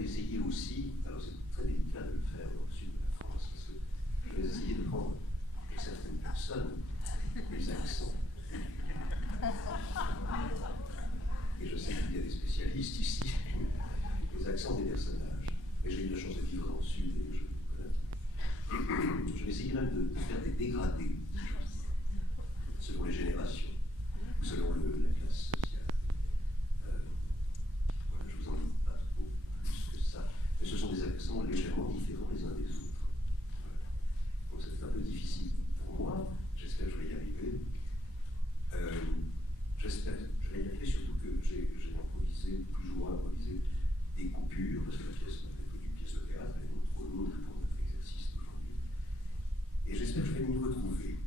vais essayer aussi, alors c'est très délicat de le faire au sud de la France, parce que je vais essayer de prendre pour certaines personnes les accents. Et je sais qu'il y a des spécialistes ici, les accents des personnages. Et j'ai eu la chance de vivre en sud et je connais. Je vais essayer même de faire des dégradés, selon les générations, ou selon la classe sociale. Voilà, je vous en dis pas trop plus que ça. Mais ce sont des accents légèrement différents les uns des autres. Voilà. Donc c'est un peu difficile pour moi. J'espère que je vais y arriver. J'espère que je vais y arriver, surtout que j'ai improvisé, plus ou moins improvisé, des coupures, parce que la pièce n'a fait que d'une pièce de théâtre, elle est trop lourde pour notre exercice d'aujourd'hui. Et j'espère que je vais m'y retrouver.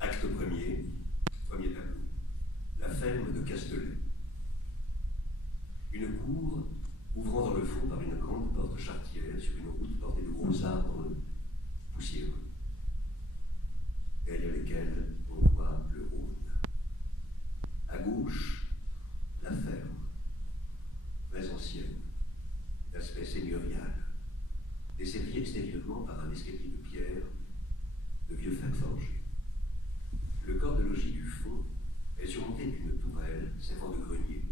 Acte premier tableau. La ferme de Castelet. Une cour ouvrant dans le fond par une grande porte charretière sur une route bordée de gros arbres poussiéreux, derrière lesquels on voit le Rhône. À gauche, la ferme, très ancienne, d'aspect seigneurial, desservie extérieurement par un escalier de pierre, de vieux fer forgé. Le corps de logis du fond est surmonté d'une tourelle servant de grenier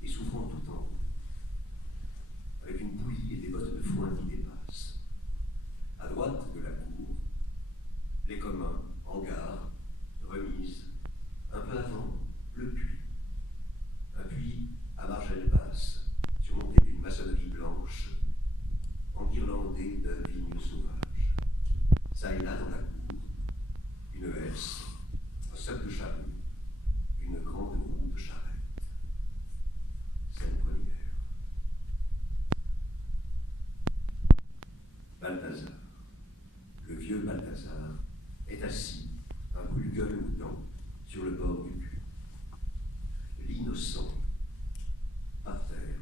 et s'ouvrant tout en haut, avec une poulie et des bottes de foin qui dépassent. À droite de la cour, les communs, hangars, remises, un peu avant, le puits. Un puits à margelle basse, surmonté d'une maçonnerie blanche, enguirlandée de vignes sauvages. Ça et là dans la cour, une hesse, un socle de charrue, une grande roue de charrette. Scène première. Balthazar, le vieux Balthazar, est assis, un brûle-gueule aux dents, sur le bord du puits. L'innocent, par terre,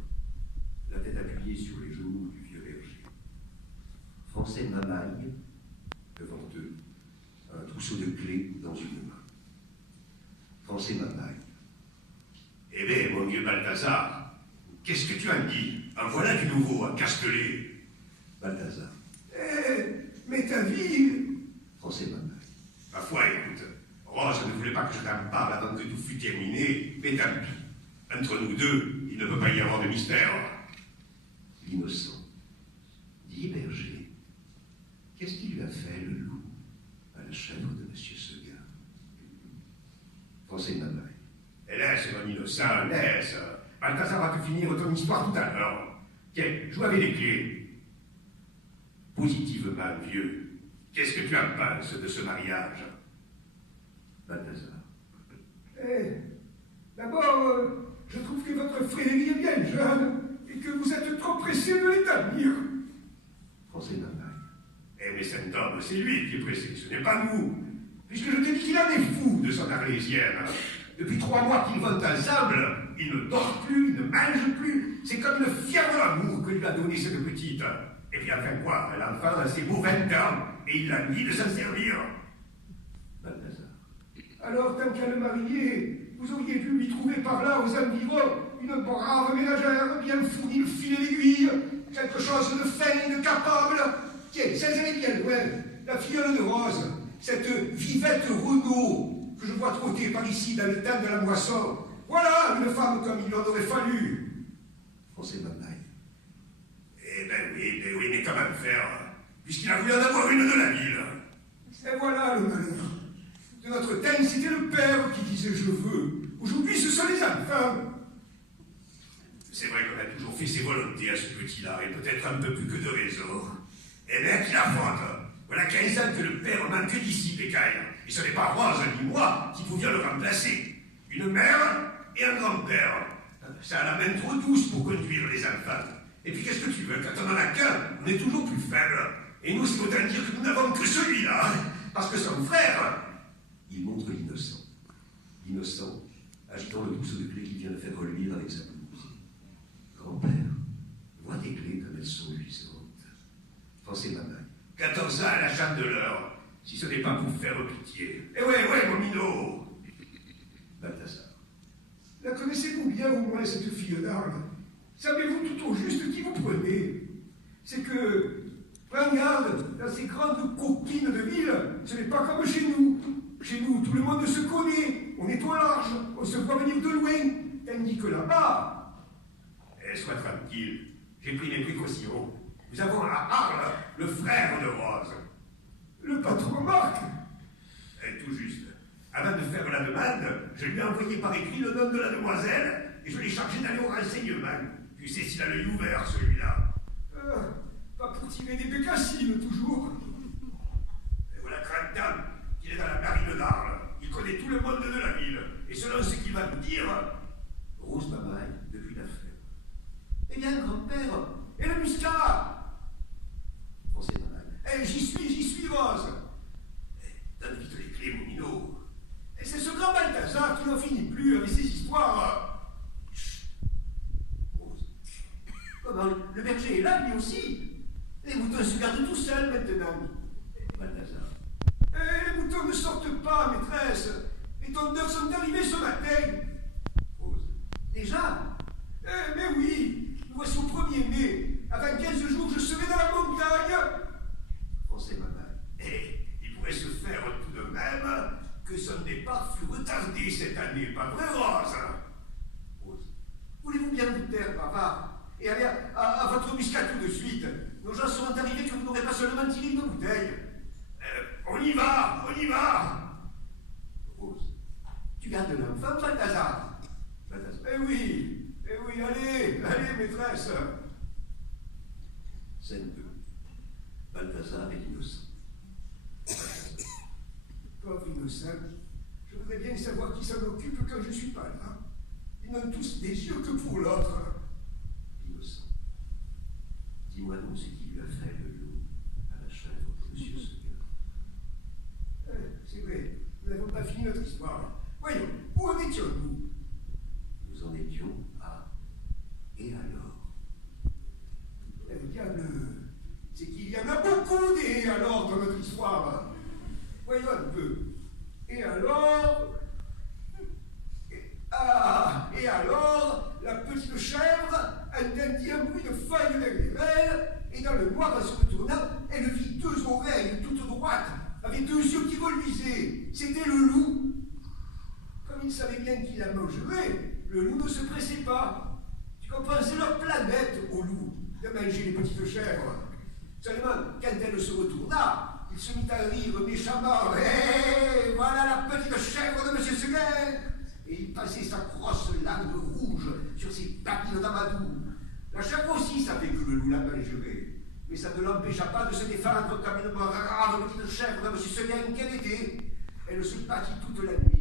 la tête appuyée sur les genoux du vieux berger. Français mamaille, devant eux, un trousseau de clés dans une main. Français mamaille. Eh bien, mon vieux Balthazar, qu'est-ce que tu en dis? En voilà du nouveau à Castelet. Balthazar. Mais ta vie... Français mamaille. Ma foi, écoute, Rose ne voulait pas que je t'en parle avant que tout fût terminé, mais tant pis. Entre nous deux, il ne peut pas y avoir de mystère. L'innocent. Dis, berger, qu'est-ce qui lui a fait, le loup, à la chèvre de Monsieur Seguin? Français mamaille. Et laisse, mon innocent, laisse. Balthazar va te finir ton histoire tout à l'heure. Tiens, joue avec les clés. Positivement, vieux, qu'est-ce que tu en penses de ce mariage? Balthazar. D'abord, je trouve que votre frénélie est bien jeune et que vous êtes trop pressé de l'établir. Français mamaille. Eh mais cet homme, c'est lui qui est pressé, ce n'est pas nous. Puisque je te dis qu'il en est fou de son arlésienne. Depuis 3 mois qu'ils vont ensemble, il ne dort plus, il ne mange plus. C'est comme une fièvre d'amour que lui a donnée cette petite. Et puis enfin quoi, l'enfant a ses beaux 20 ans, et il a mis de s'en servir. Balthazar. Alors, tant qu'à le marier, vous auriez dû lui trouver par là, aux environs, une brave ménagère, bien fournie de fil et d'aiguille, quelque chose de fin et de capable. Tiens, elle est bien loin, la filleule de Rose, cette Vivette Renaud, que je vois trotter par ici dans le temps de la moisson. Voilà une femme comme il en aurait fallu. Français mamaille. Eh ben oui, mais comment faire? Puisqu'il a voulu en avoir une de la ville. Et voilà le malheur. De notre temps, c'était le père qui disait je veux. Aujourd'hui, ce sont les enfants. C'est vrai qu'on a toujours fait ses volontés à ce petit-là, et peut-être un peu plus que de raison. Eh bien, qu'il a faute. Voilà 15 ans que le père manque d'ici, Pécaille. Et ce n'est pas Rose ni moi qui pouvions le remplacer. Une mère et un grand-père. Ça a la main trop douce pour conduire les enfants. Et puis qu'est-ce que tu veux? Quand on en a qu'un, on est toujours plus faible. Et nous, c'est autant dire que nous n'avons que celui-là. Parce que son frère... Il montre l'innocent. L'innocent, agitant le trousseau de clés qu'il vient de faire reluire avec sa blouse. Grand-père, vois tes clés comme elles sont luisantes. Français mamaille. 14 ans à la chandeleur, si ce n'est pas pour faire pitié. Eh ouais, mon minot. Balthazar. La connaissez-vous bien au moins, cette fille d'Arles? Savez-vous tout au juste qui vous prenez? C'est que, prenez garde, dans ces grandes coquines de ville, ce n'est pas comme chez nous. Chez nous, tout le monde se connaît, on est au large, on se voit venir de loin, tandis que là-bas... Sois tranquille, j'ai pris mes précautions. Nous avons à Arles le frère de Rose. Le patron Marc. Tout juste. Avant de faire la demande, je lui ai envoyé par écrit le nom de la demoiselle et je l'ai chargé d'aller au renseignement. Tu sais s'il a l'œil ouvert, celui-là. Pas pour tirer des bécassines, toujours. Et voilà 30 ans qu'il est dans la marine d'Arles. Il connaît tout le monde de la ville. Et selon ce qu'il va me dire... Rose m'amaille depuis la ferme. Eh bien, grand-père, Et le muscat? Français m'amaille. J'y suis, Rose. Donne vite les clés, mon minot. Et c'est ce grand Balthazar qui n'en finit plus avec ses histoires. Chut. Rose. Comment? Le berger est là, lui aussi. Les moutons se gardent tout seuls maintenant. Balthazar. Les moutons ne sortent pas, maîtresse. Les tondeurs sont arrivés ce matin. Rose. Déjà? Mais oui, nous voici au 1er mai. Avant 15 jours, je serai dans la montagne. Français m'amaille. Et il pourrait se faire tout de même que son départ fut retardé cette année, pas vrai, Rose? Rose. Voulez-vous bien vous taire, papa, et aller à votre muscat tout de suite? Nos gens seront arrivés que vous n'aurez pas seulement tiré une bouteille. On y va, on y va. Rose. Tu gardes l'enfant, Balthazar? Balthazar. Eh oui, allez, maîtresse. Scène 2. Balthazar est innocent. Balthazar. Pauvre innocent, je voudrais bien savoir qui s'en occupe quand je suis pas là. Ils n'ont tous des yeux que pour l'autre. Innocent. Dis-moi donc ce qui lui a fait le loup à la chèvre de Monsieur Seguin. C'est vrai, nous n'avons pas fini notre histoire. Voyons, où en étions-nous? Nous en étions à et alors. Diable, c'est qu'il y en a beaucoup des et alors dans notre histoire. Voyons un peu. Et alors... Et alors, la petite chèvre entendit un bruit de feuilles derrière elle, et dans le noir, en se retournant, elle vit 2 oreilles toutes droites, avec 2 yeux qui reluisaient. C'était le loup. Comme il savait bien qu'il la mangerait, le loup ne se pressait pas. Tu comprends, c'est leur planète aux loups de manger les petites chèvres. Seulement, quand elle se retourna, il se mit à rire méchamment. Hé, voilà la petite chèvre de Monsieur Seguin. Et il passait sa grosse langue rouge sur ses babines d'amadou. La chèvre aussi savait que le loup la mangerait, mais ça ne l'empêcha pas de se défendre comme une brave petite chèvre de Monsieur Seguin qu'elle était. Elle se battit toute la nuit.